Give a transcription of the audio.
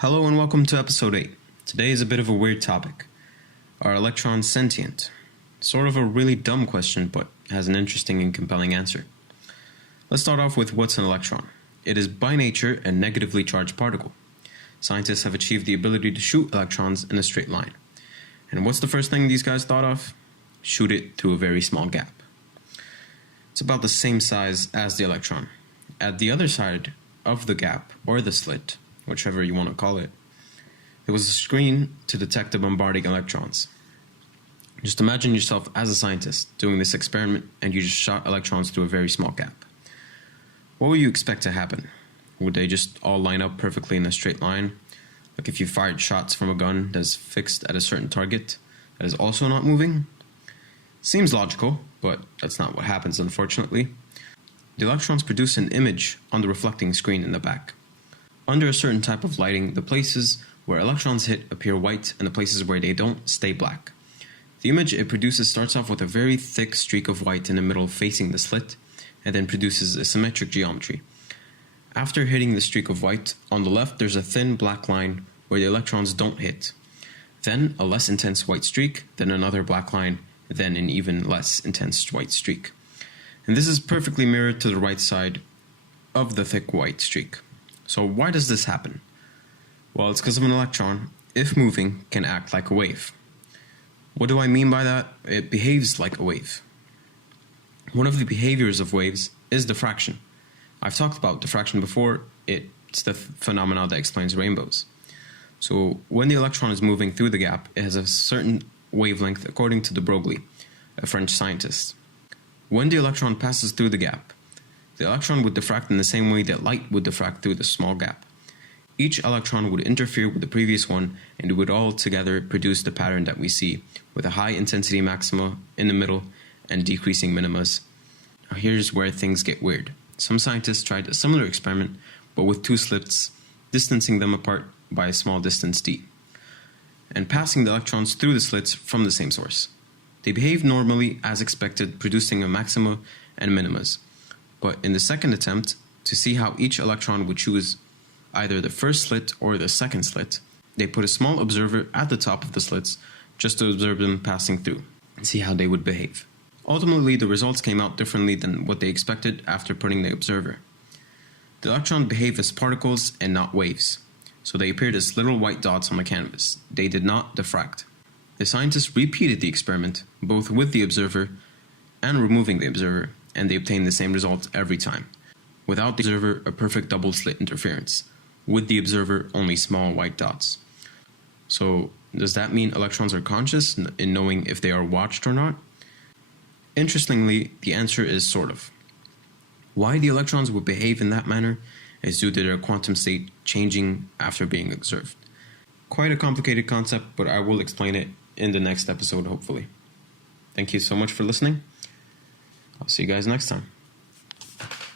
Hello and welcome to episode 8. Today is a bit of a weird topic. Are electrons sentient? Sort of a really dumb question, but has an interesting and compelling answer. Let's start off with what's an electron. It is by nature a negatively charged particle. Scientists have achieved the ability to shoot electrons in a straight line. And what's the first thing these guys thought of? Shoot it through a very small gap. It's about the same size as the electron. At the other side of the gap, or the slit, whichever you want to call it, there was a screen to detect the bombarding electrons. Just imagine yourself as a scientist doing this experiment and you just shot electrons through a very small gap. What would you expect to happen? Would they just all line up perfectly in a straight line? Like if you fired shots from a gun that's fixed at a certain target that is also not moving? Seems logical, but that's not what happens, unfortunately. The electrons produce an image on the reflecting screen in the back. Under a certain type of lighting, the places where electrons hit appear white and the places where they don't stay black. The image it produces starts off with a very thick streak of white in the middle facing the slit, and then produces a symmetric geometry. After hitting the streak of white, on the left there's a thin black line where the electrons don't hit. Then a less intense white streak, then another black line, then an even less intense white streak. And this is perfectly mirrored to the right side of the thick white streak. So why does this happen? Well, it's because of an electron, if moving, can act like a wave. What do I mean by that? It behaves like a wave. One of the behaviors of waves is diffraction. I've talked about diffraction before. It's the phenomenon that explains rainbows. So when the electron is moving through the gap, it has a certain wavelength according to de Broglie, a French scientist. When the electron passes through the gap, the electron would diffract in the same way that light would diffract through the small gap. Each electron would interfere with the previous one, and it would all together produce the pattern that we see, with a high intensity maxima in the middle and decreasing minimas. Now here's where things get weird. Some scientists tried a similar experiment, but with two slits, distancing them apart by a small distance d, and passing the electrons through the slits from the same source. They behaved normally as expected, producing a maxima and minimas. But in the second attempt, to see how each electron would choose either the first slit or the second slit, they put a small observer at the top of the slits just to observe them passing through and see how they would behave. Ultimately, the results came out differently than what they expected after putting the observer. The electrons behaved as particles and not waves, so they appeared as little white dots on the canvas. They did not diffract. The scientists repeated the experiment, both with the observer and removing the observer, and they obtained the same result every time. Without the observer, a perfect double slit interference. With the observer, only small white dots. So, does that mean electrons are conscious in knowing if they are watched or not? Interestingly, the answer is sort of. Why the electrons would behave in that manner is due to their quantum state changing after being observed. Quite a complicated concept, but I will explain it in the next episode, hopefully. Thank you so much for listening. I'll see you guys next time.